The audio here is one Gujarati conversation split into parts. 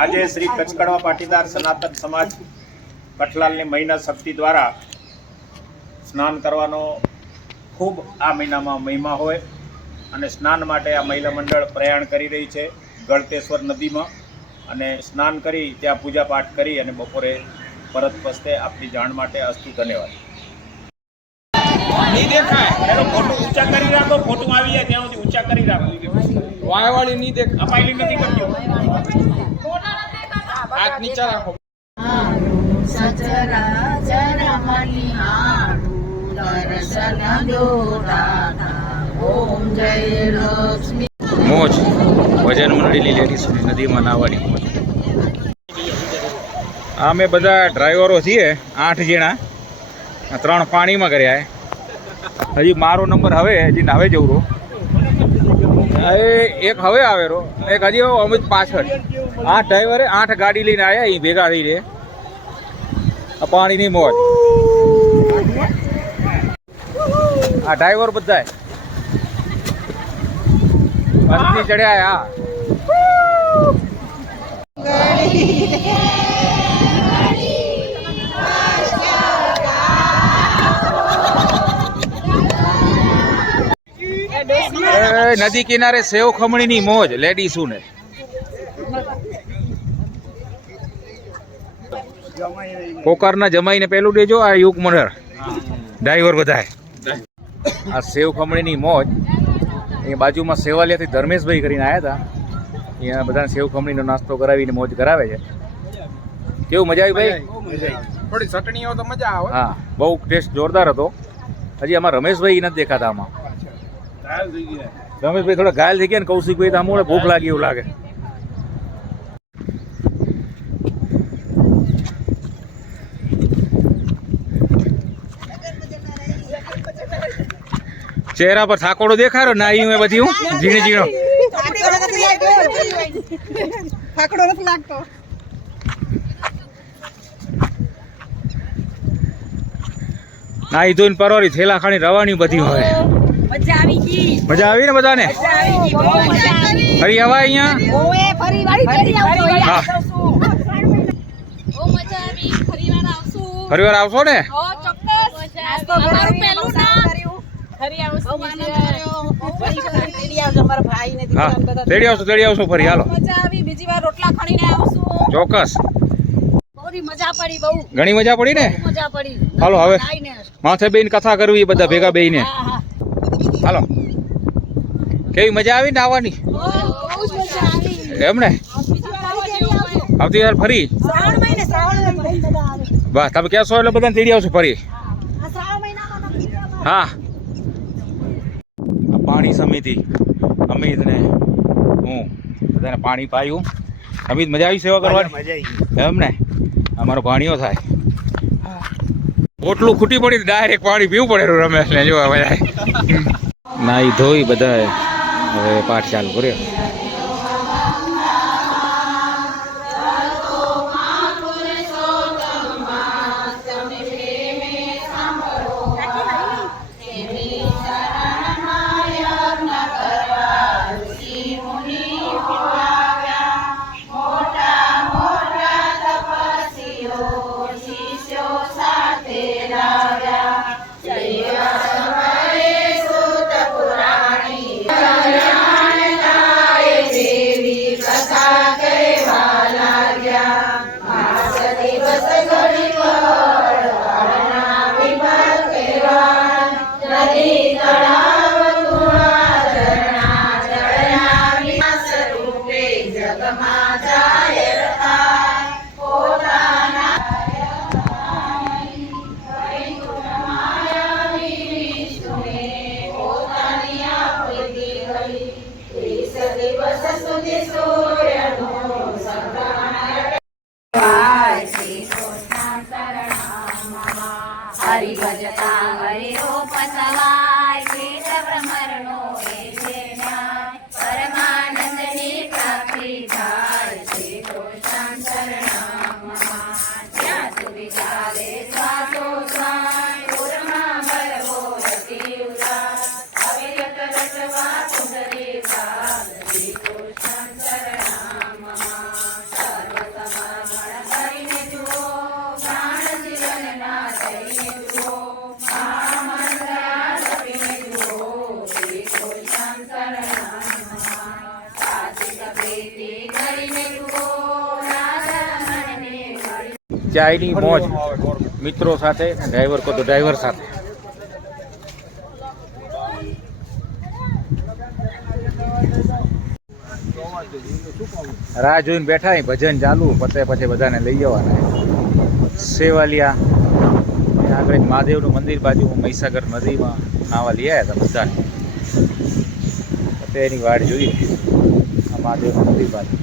આજે શ્રી કચ્છકડવા પાટીદાર સનાતન સમાજ કઠલાલની મહિના શક્તિ દ્વારા સ્નાન કરવાનો ખૂબ આ મહિનામાં મહિમા હોય અને સ્નાન માટે આ મહિલા મંડળ પ્રયાણ કરી રહી છે ગળતેશ્વર નદીમાં અને સ્નાન કરી ત્યાં પૂજા પાઠ કરી અને બપોરે પરત પસ્તે આપની જાણ માટે અસ્તુ ધન્યવાદ। नहीं देखा है एनो फोटो ऊंचा करी राखो, फोटो આવી જાય ત્યાં સુધી ઊંચા કરી રાખો। वाय वाली नहीं देख અપાઈલી નથી કરજો, हाथ नीचा रखो। सचराचर मणिहारू दर्शन दो दाता ओम जय लक्ष्मी। મોજ ભજન મંડળીની લેડીઝની નદીમાં નાહવાની મોજ। આ અમે બધા ડ્રાઈવરો છીએ 8 જણા, 3 પાણીમાં કર્યા। હજી મારો નંબર હવે હજી નાવે જવરો, એક હવે આવેરો, એક હજી અમિત પાછળ। 8 ડ્રાઈવરે 8 ગાડી લઈને આવ્યા, અહીં ભેગા થઈ રહે આ પાણીની મોજ। આ ડ્રાઈવર બધા બસથી ચડ્યા। હા નદી કિનારે સેવ ખમણીની મોજ લેડીઝોને। પોકારના જમાઈને પેલું દેજો। આ યુગ મંડળ ડ્રાઈવર બધા આ સેવ ખમણીની મોજ। એ બાજુમાં સેવાલિયાથી ધર્મેશભાઈ કરીને આવ્યા હતા, અહીંયા બધાને સેવ ખમણીનો નાસ્તો કરાવીને મોજ કરાવે છે। કેવું મજા આવી ભાઈ? थोड़ी चटनी हो तो मजा આવે। હા બહુ ટેસ્ટ જોરદાર હતો। હજી આમાં રમેશભાઈ નથી દેખાતા આમાં। રમેશભાઈ થોડા ઘાયલ થઈ ગયા ને કૌશિકભાઈ તો આમાં ભૂખ લાગી એવું લાગે। ચહેરા પર થાકોડો દેખાડો ના અહીં બધી હું ઝીણી ઝીણો થાકડો નથી લાગતો। નાઈ ધોઈને પરવારી થેલા ખાણી રવાની બધી હોય। મજા આવી ગઈ, મજા આવી ને બધાને? ફરી આવા અહીંયા? ઓએ ફરી વાળી હા ઓ મજા આવી, ફરીવાર આવશું। ફરીવાર આવશો ને? ઓ ચોક્કસ, અમારું પહેલું નામ ફરી આવશું। હા તેડી આવશો ફરી। હાલો મજા આવી, બીજી વાર રોટલા ખણીને આવશું। ચોક્કસ, બહુ મજા પડી, બહુ ઘણી મજા પડી ને? મજા પડી। હાલો હવે માથે બેહીને કથા કરવી બધા ભેગા બેહીને। હાલો કેવી મજા આવી ને આવવાની? બહુ જ મજા આવી। એમ ને? આવતી વાર ફરી શ્રાવણ મહિને બસ તમે કહેશો એટલે બધાને તેડી આવશું ફરી। શ્રાવણ મહિનામાં હા આ પાણી સમિતિ અમિત ને હું બધાને પાણી પાયું। અમિત મજા આવી સેવા કરવાની? મજા આવી એમ ને? અમારો ભાણીઓ થાય। ઓટલું ખૂટી પડી ડાયરેક્ટ પાણી પીવું પડે રમેશ ને જોવા બધા નાઈ ધોઈ બધા હવે પાઠ ચાલુ કર્યો। हरि भजता हरि पतवाय चेत भ्रमरनो परमानंदनी प्राप्ति थाय श्री कृष्ण शरणम ज्ञान सुविचारे स्वातो स्वाय पूर्णा भरवो रति उदार अविरत रटवा सुंदरी श्री कृष्ण शरणम सर्व ચાયની મોજ મિત્રો સાથે, ડ્રાઈવર કહો તો ડ્રાઈવર સાથે. રાહ જોઈને બેઠા અહીં ભજન ચાલુ પતે પછી બધાને લઈ જવાના. સેવાલિયા ત્યાં આગળ એક મહાદેવનું મંદિર બાજુમાં મહીસાગર નદીમાં નાવા લઈ આવ્યા હતા બધાને. પતે એની વાટ જોઈએ. આ મહાદેવનું મંદિર બાજુ.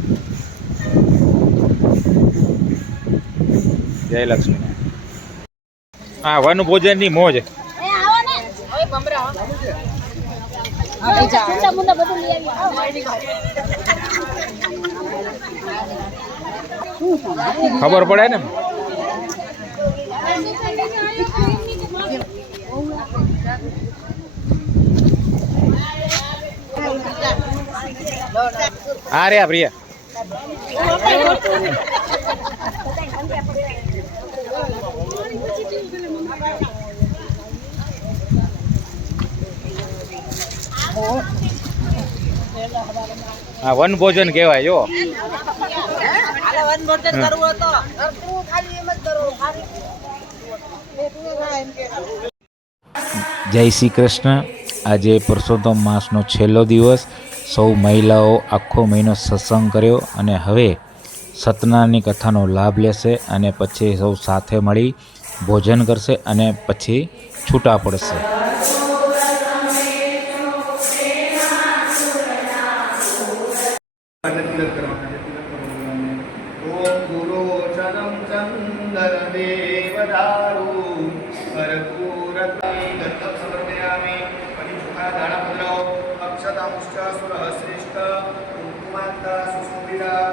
જય લક્ષ્મી. હા, વન ભોજનની મોજ. એ આવો ને હવે ભમરા હો ઠંડા મુંડા બધું લઈ આવી. ખબર પડે ને. હા રે પ્રિયા. હા, વન ભોજન કહેવાય જો. જય શ્રી કૃષ્ણ. આજે પુરુષોત્તમ માસનો છેલ્લો દિવસ. સૌ મહિલાઓ આખો મહિનો સત્સંગ કર્યો અને હવે સતનાની કથાનો લાભ લેશે અને પછી સૌ સાથે મળી ભોજન કરશે અને પછી છૂટા પડશે. ઓમ ગુરોચરમ ચંદરદેવદારુ કર્પૂરતી દત્તમ સમર્પયામિ પરિશુખા દાનપદ્રૌ અક્ષતામુશ્ચ સુરઃ શ્રેષ્ઠ કુંકુમાંતા સુશોભિતા